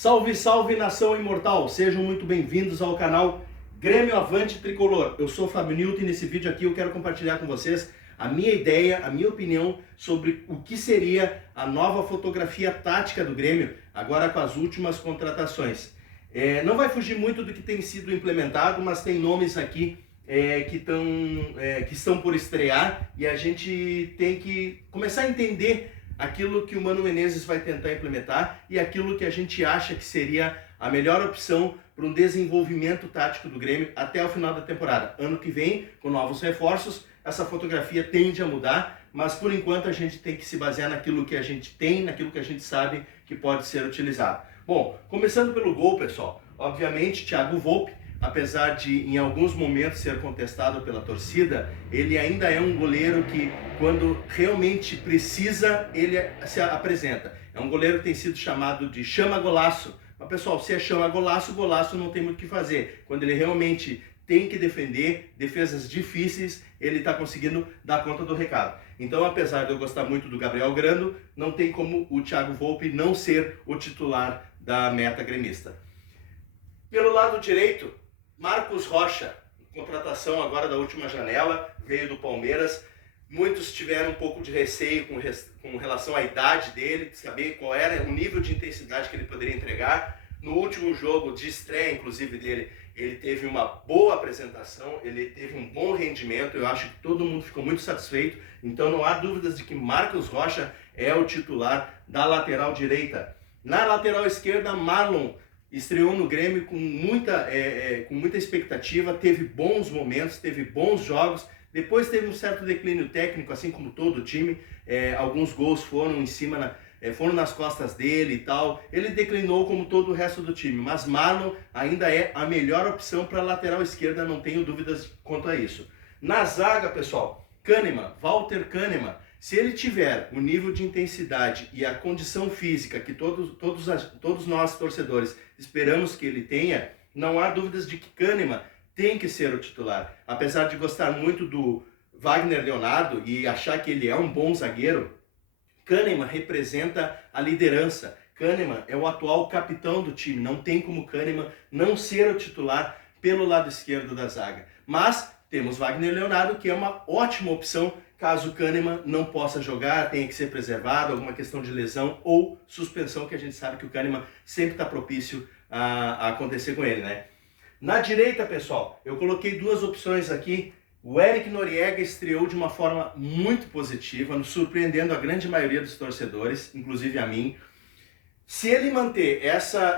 Salve, salve, nação imortal! Sejam muito bem-vindos ao canal Grêmio Avante Tricolor. Eu sou o Fábio Newton e nesse vídeo aqui eu quero compartilhar com vocês a minha ideia, a minha opinião sobre o que seria a nova fotografia tática do Grêmio, agora com as últimas contratações. Não vai fugir muito do que tem sido implementado, mas tem nomes aqui que estão por estrear e a gente tem que começar a entender aquilo que o Mano Menezes vai tentar implementar e aquilo que a gente acha que seria a melhor opção para um desenvolvimento tático do Grêmio até o final da temporada. Ano que vem, com novos reforços, essa fotografia tende a mudar, mas por enquanto a gente tem que se basear naquilo que a gente tem, naquilo que a gente sabe que pode ser utilizado. Bom, começando pelo gol, pessoal, obviamente Thiago Volpi, apesar de em alguns momentos ser contestado pela torcida, ele ainda é um goleiro que quando realmente precisa, ele se apresenta. É um goleiro que tem sido chamado de chama-golaço. Mas pessoal, se é chama-golaço, golaço não tem muito o que fazer. Quando ele realmente tem que defender, defesas difíceis, ele está conseguindo dar conta do recado. Então, apesar de eu gostar muito do Gabriel Grando, não tem como o Thiago Volpi não ser o titular da meta gremista. Pelo lado direito, Marcos Rocha, contratação agora da última janela, veio do Palmeiras. Muitos tiveram um pouco de receio com relação à idade dele, de saber qual era o nível de intensidade que ele poderia entregar. No último jogo de estreia, inclusive, dele, ele teve uma boa apresentação, ele teve um bom rendimento, eu acho que todo mundo ficou muito satisfeito. Então não há dúvidas de que Marcos Rocha é o titular da lateral direita. Na lateral esquerda, Marlon estreou no Grêmio com muita expectativa, teve bons momentos, teve bons jogos, depois teve um certo declínio técnico, assim como todo o time, alguns gols foram foram nas costas dele e tal, ele declinou como todo o resto do time, mas Marlon ainda é a melhor opção para a lateral esquerda, não tenho dúvidas quanto a isso. Na zaga, pessoal, Walter Kahneman, se ele tiver o nível de intensidade e a condição física que todos nós torcedores esperamos que ele tenha, não há dúvidas de que Kahneman tem que ser o titular. Apesar de gostar muito do Wagner Leonardo e achar que ele é um bom zagueiro, Kahneman representa a liderança. Kahneman é o atual capitão do time. Não tem como Kahneman não ser o titular pelo lado esquerdo da zaga. Mas temos Wagner Leonardo, que é uma ótima opção caso o Kahneman não possa jogar, tenha que ser preservado, alguma questão de lesão ou suspensão, que a gente sabe que o Kahneman sempre está propício a acontecer com ele, né? Na direita, pessoal, eu coloquei duas opções aqui. O Eric Noriega estreou de uma forma muito positiva, nos surpreendendo a grande maioria dos torcedores, inclusive a mim. Se ele manter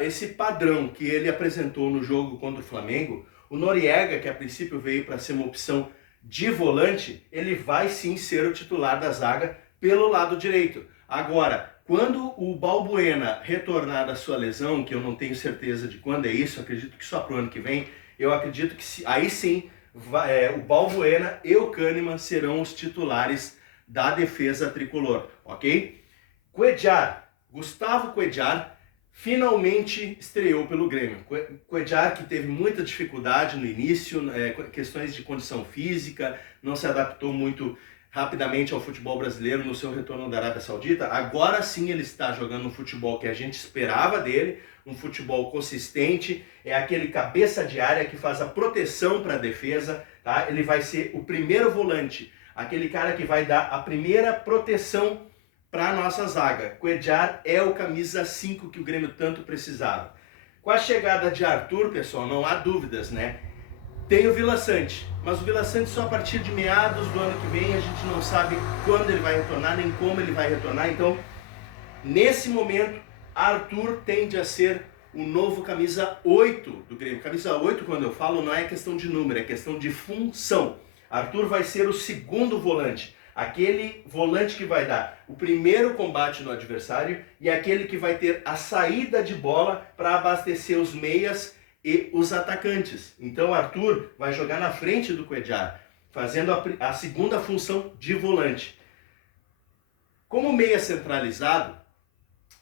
esse padrão que ele apresentou no jogo contra o Flamengo, o Noriega, que a princípio veio para ser uma opção de volante, ele vai sim ser o titular da zaga pelo lado direito. Agora, quando o Balbuena retornar da sua lesão, que eu não tenho certeza de quando é isso, acredito que só para o ano que vem, eu acredito que aí sim o Balbuena e o Kahneman serão os titulares da defesa tricolor, ok? Gustavo Cuéllar finalmente estreou pelo Grêmio. Cuéllar, que teve muita dificuldade no início, questões de condição física, não se adaptou muito rapidamente ao futebol brasileiro no seu retorno da Arábia Saudita. Agora sim ele está jogando um futebol que a gente esperava dele, um futebol consistente, é aquele cabeça de área que faz a proteção para a defesa, tá? Ele vai ser o primeiro volante, aquele cara que vai dar a primeira proteção para a nossa zaga. Cuéllar é o camisa 5 que o Grêmio tanto precisava. Com a chegada de Arthur, pessoal, não há dúvidas, né? Tem o Vila Sante, mas o Vila Sante só a partir de meados do ano que vem, a gente não sabe quando ele vai retornar, nem como ele vai retornar. Então, nesse momento, Arthur tende a ser o novo camisa 8 do Grêmio. Camisa 8, quando eu falo, não é questão de número, é questão de função. Arthur vai ser o segundo volante. Aquele volante que vai dar o primeiro combate no adversário e aquele que vai ter a saída de bola para abastecer os meias e os atacantes. Então Arthur vai jogar na frente do Cuéllar, fazendo a segunda função de volante. Como meia centralizado,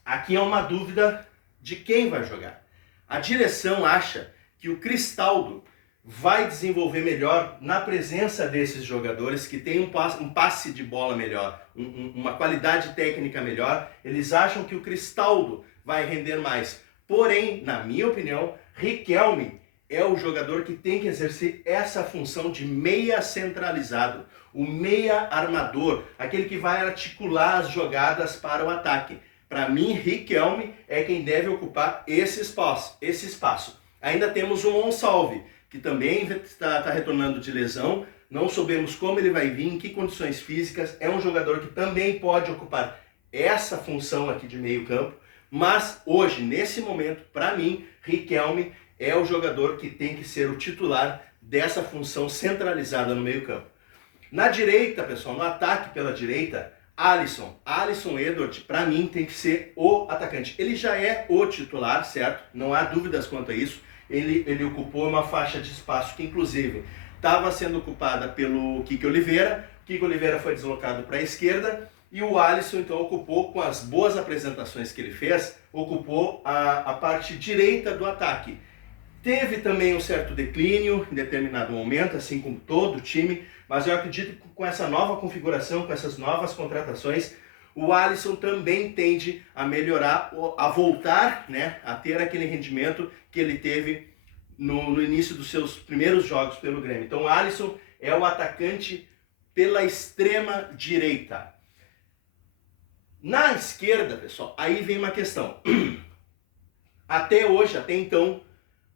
aqui é uma dúvida de quem vai jogar. A direção acha que o Cristaldo vai desenvolver melhor na presença desses jogadores que têm um passe de bola melhor, uma qualidade técnica melhor. Eles acham que o Cristaldo vai render mais Porém, na minha opinião, Riquelme é o jogador que tem que exercer essa função de meia centralizado, o meia armador, aquele que vai articular as jogadas para o ataque. Para mim, Riquelme é quem deve ocupar esse espaço. Ainda temos o Monsalve, que também está retornando de lesão. Não sabemos como ele vai vir, em que condições físicas. É um jogador que também pode ocupar essa função aqui de meio campo. Mas hoje, nesse momento, para mim, Riquelme é o jogador que tem que ser o titular dessa função centralizada no meio campo. Na direita, pessoal, no ataque pela direita, Alisson Edward, para mim, tem que ser o atacante. Ele já é o titular, certo? Não há dúvidas quanto a isso. Ele ocupou uma faixa de espaço que, inclusive, estava sendo ocupada pelo Kike Oliveira. Kike Oliveira foi deslocado para a esquerda e o Alisson, então, ocupou, com as boas apresentações que ele fez, ocupou a parte direita do ataque. Teve também um certo declínio em determinado momento, assim como todo o time, mas eu acredito que com essa nova configuração, com essas novas contratações, o Alisson também tende a melhorar, a voltar, né, a ter aquele rendimento que ele teve no início dos seus primeiros jogos pelo Grêmio. Então o Alisson é o atacante pela extrema direita. Na esquerda, pessoal, aí vem uma questão. Até hoje, até então,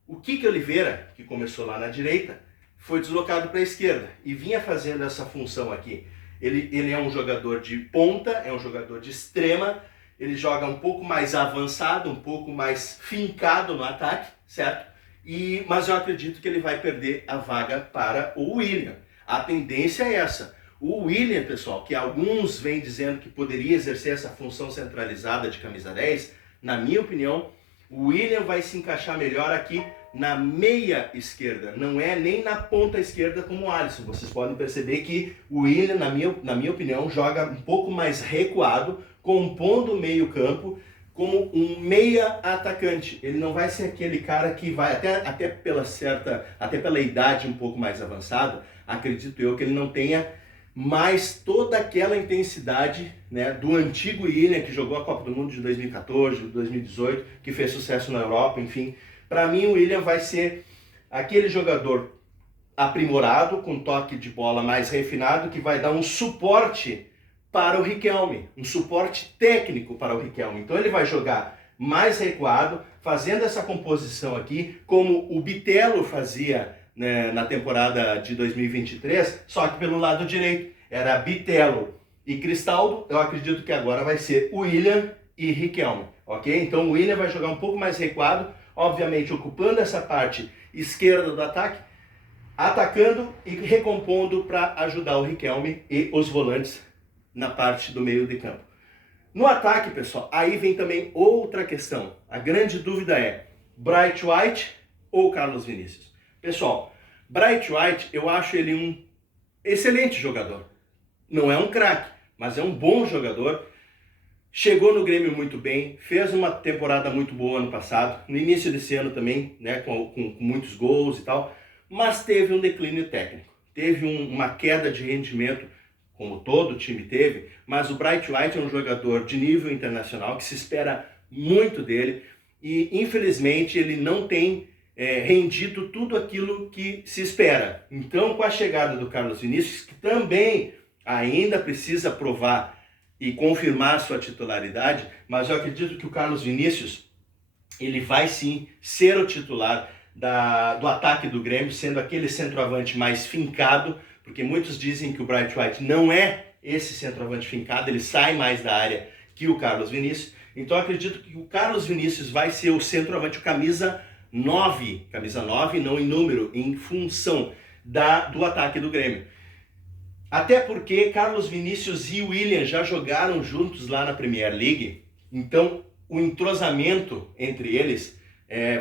o Kike Oliveira, que começou lá na direita, foi deslocado para a esquerda e vinha fazendo essa função aqui. Ele é um jogador de ponta, é um jogador de extrema, ele joga um pouco mais avançado, um pouco mais fincado no ataque, certo? Mas eu acredito que ele vai perder a vaga para o William. A tendência é essa. O William, pessoal, que alguns vêm dizendo que poderia exercer essa função centralizada de camisa 10, na minha opinião, o William vai se encaixar melhor aqui na meia esquerda, não é nem na ponta esquerda como o Alisson. Vocês podem perceber que o William, na minha opinião, joga um pouco mais recuado, compondo o meio campo como um meia atacante. Ele não vai ser aquele cara que vai, até pela idade um pouco mais avançada, acredito eu que ele não tenha mais toda aquela intensidade, né, do antigo William, que jogou a Copa do Mundo de 2014, 2018, que fez sucesso na Europa, enfim. Para mim, o William vai ser aquele jogador aprimorado, com toque de bola mais refinado, que vai dar um suporte para o Riquelme, um suporte técnico para o Riquelme. Então ele vai jogar mais recuado, fazendo essa composição aqui, como o Bitelo fazia, né, na temporada de 2023, só que pelo lado direito. Era Bitelo e Cristaldo. Eu acredito que agora vai ser William e Riquelme, ok? Então o William vai jogar um pouco mais recuado, obviamente ocupando essa parte esquerda do ataque, atacando e recompondo para ajudar o Riquelme e os volantes na parte do meio de campo. No ataque, pessoal, aí vem também outra questão. A grande dúvida é Bright White ou Carlos Vinícius? Pessoal, Bright White, eu acho ele um excelente jogador. Não é um craque, mas é um bom jogador. Chegou no Grêmio muito bem, fez uma temporada muito boa ano passado, no início desse ano também, né, com muitos gols e tal, mas teve um declínio técnico, teve uma queda de rendimento, como todo o time teve, mas o Bright White é um jogador de nível internacional que se espera muito dele e infelizmente ele não tem rendido tudo aquilo que se espera. Então, com a chegada do Carlos Vinícius, que também ainda precisa provar e confirmar sua titularidade, mas eu acredito que o Carlos Vinícius, ele vai sim ser o titular do ataque do Grêmio, sendo aquele centroavante mais fincado, porque muitos dizem que o Bright White não é esse centroavante fincado, ele sai mais da área que o Carlos Vinícius. Então eu acredito que o Carlos Vinícius vai ser o centroavante, o camisa 9 não em número, em função do ataque do Grêmio. Até porque Carlos Vinícius e William já jogaram juntos lá na Premier League, então o entrosamento entre eles,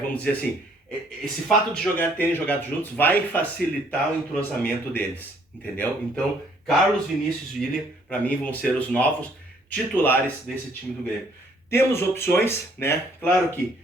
vamos dizer assim, esse fato de terem jogado juntos vai facilitar o entrosamento deles, entendeu? Então, Carlos Vinícius e William, para mim, vão ser os novos titulares desse time do Grêmio. Temos opções, né? Claro que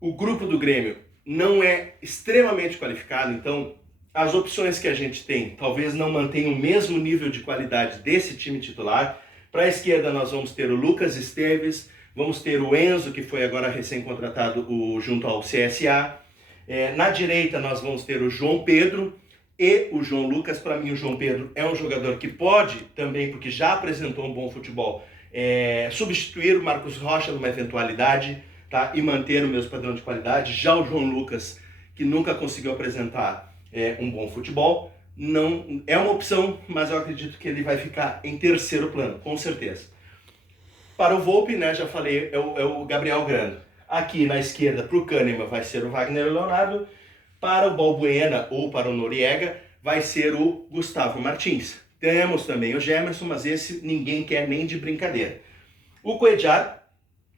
o grupo do Grêmio não é extremamente qualificado, então as opções que a gente tem talvez não mantenham o mesmo nível de qualidade desse time titular. Para a esquerda nós vamos ter o Lucas Esteves, Vamos ter o Enzo, que foi agora recém-contratado junto ao CSA. Na direita nós vamos ter o João Pedro e o João Lucas. Para mim o João Pedro é um jogador que pode também, porque já apresentou um bom futebol, substituir o Marcos Rocha numa eventualidade, tá? E manter o mesmo padrão de qualidade. Já o João Lucas, que nunca conseguiu apresentar um bom futebol, não é uma opção, mas eu acredito que ele vai ficar em terceiro plano, com certeza. Para o Volpi, né, já falei, é o Gabriel Grando. Aqui na esquerda, para o Kahneman, vai ser o Wagner Leonardo. Para o Balbuena ou para o Noriega, vai ser o Gustavo Martins. Temos também o Gemerson, mas esse ninguém quer nem de brincadeira. O Cuéllar,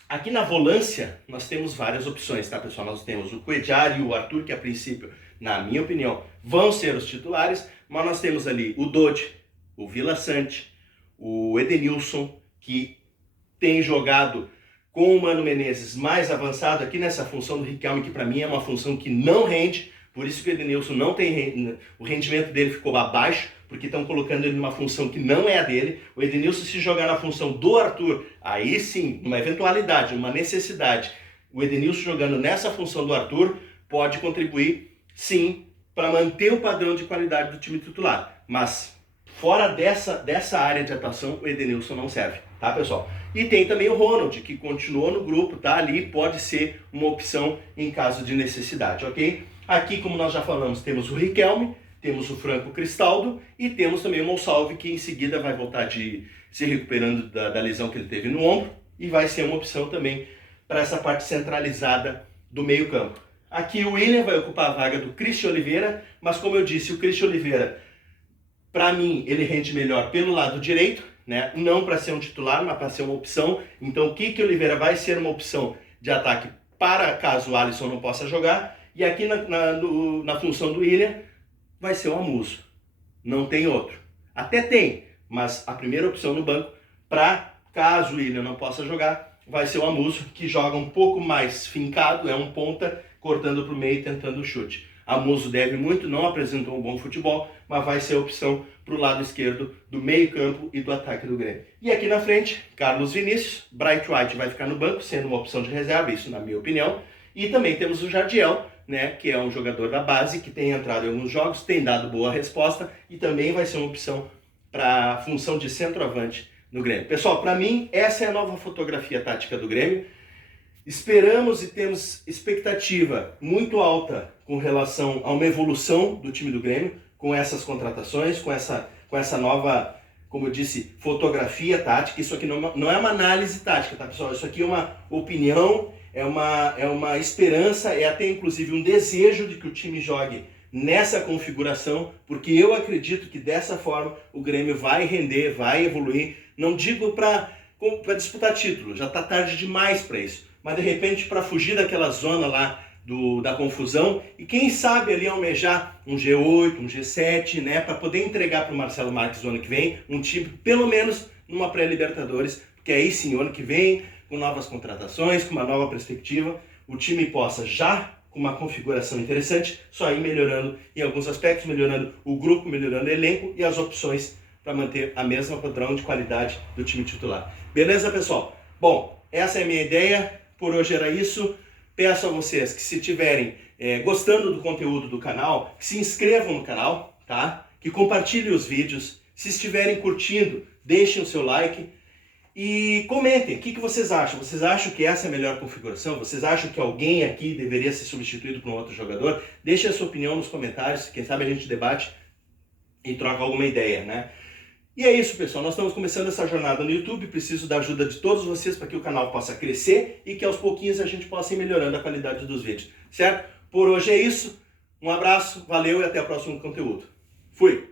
aqui na volância, nós temos várias opções, tá, pessoal? Nós temos o Cuéllar e o Arthur, que a princípio, na minha opinião, vão ser os titulares, mas nós temos ali o Dodi, o Vila Sante, o Edenilson, que tem jogado com o Mano Menezes mais avançado aqui nessa função do Riquelme, que para mim é uma função que não rende, por isso que o Edenilson não tem, o rendimento dele ficou abaixo, porque estão colocando ele numa função que não é a dele. O Edenilson, se jogar na função do Arthur, aí sim, uma eventualidade, uma necessidade, o Edenilson jogando nessa função do Arthur pode contribuir, sim, para manter o padrão de qualidade do time titular. Mas fora dessa área de atuação, o Edenilson não serve, tá, pessoal? E tem também o Ronald, que continuou no grupo, tá ali, pode ser uma opção em caso de necessidade, ok? Aqui, como nós já falamos, temos o Riquelme, temos o Franco Cristaldo e temos também o Monsalve, que em seguida vai voltar de se recuperando da lesão que ele teve no ombro e vai ser uma opção também para essa parte centralizada do meio campo. Aqui o William vai ocupar a vaga do Christian Oliveira, mas como eu disse, o Christian Oliveira, para mim, ele rende melhor pelo lado direito, né? Não para ser um titular, mas para ser uma opção. Então o Kiki Oliveira vai ser uma opção de ataque para caso o Alisson não possa jogar. E aqui na função do William vai ser o Amuso. Não tem outro. Até tem, mas a primeira opção no banco, para caso o William não possa jogar, vai ser o Amuso, que joga um pouco mais fincado, é um ponta, cortando para o meio e tentando o chute. Amuso deve muito, não apresentou um bom futebol, mas vai ser a opção para o lado esquerdo do meio campo e do ataque do Grêmio. E aqui na frente, Carlos Vinícius, Bright White vai ficar no banco, sendo uma opção de reserva, isso na minha opinião. E também temos o Jardiel, né, que é um jogador da base, que tem entrado em alguns jogos, tem dado boa resposta e também vai ser uma opção para a função de centroavante no Grêmio. Pessoal, para mim, essa é a nova fotografia tática do Grêmio. Esperamos e temos expectativa muito alta com relação a uma evolução do time do Grêmio, com essas contratações, com essa nova, como eu disse, fotografia tática. Isso aqui não é uma análise tática, tá, pessoal? Isso aqui é uma opinião, é uma esperança, é até inclusive um desejo de que o time jogue nessa configuração, porque eu acredito que dessa forma o Grêmio vai render, vai evoluir. Não digo para disputar título, já está tarde demais para isso, mas de repente para fugir daquela zona lá da confusão e quem sabe ali almejar um G8, um G7, né, para poder entregar para o Marcelo Marques no ano que vem um time pelo menos numa pré-Libertadores, porque aí sim, o ano que vem, com novas contratações, com uma nova perspectiva, o time possa já com uma configuração interessante, só ir melhorando em alguns aspectos, melhorando o grupo, melhorando o elenco e as opções para manter a mesma padrão de qualidade do time titular. Beleza, pessoal? Bom, essa é a minha ideia, por hoje era isso. Peço a vocês que, se estiverem gostando do conteúdo do canal, que se inscrevam no canal, tá? Que compartilhem os vídeos. Se estiverem curtindo, deixem o seu like e comentem o que vocês acham. Vocês acham que essa é a melhor configuração? Vocês acham que alguém aqui deveria ser substituído por um outro jogador? Deixem a sua opinião nos comentários, quem sabe a gente debate e troca alguma ideia, né? E é isso, pessoal, nós estamos começando essa jornada no YouTube, preciso da ajuda de todos vocês para que o canal possa crescer e que aos pouquinhos a gente possa ir melhorando a qualidade dos vídeos, certo? Por hoje é isso, um abraço, valeu e até o próximo conteúdo. Fui!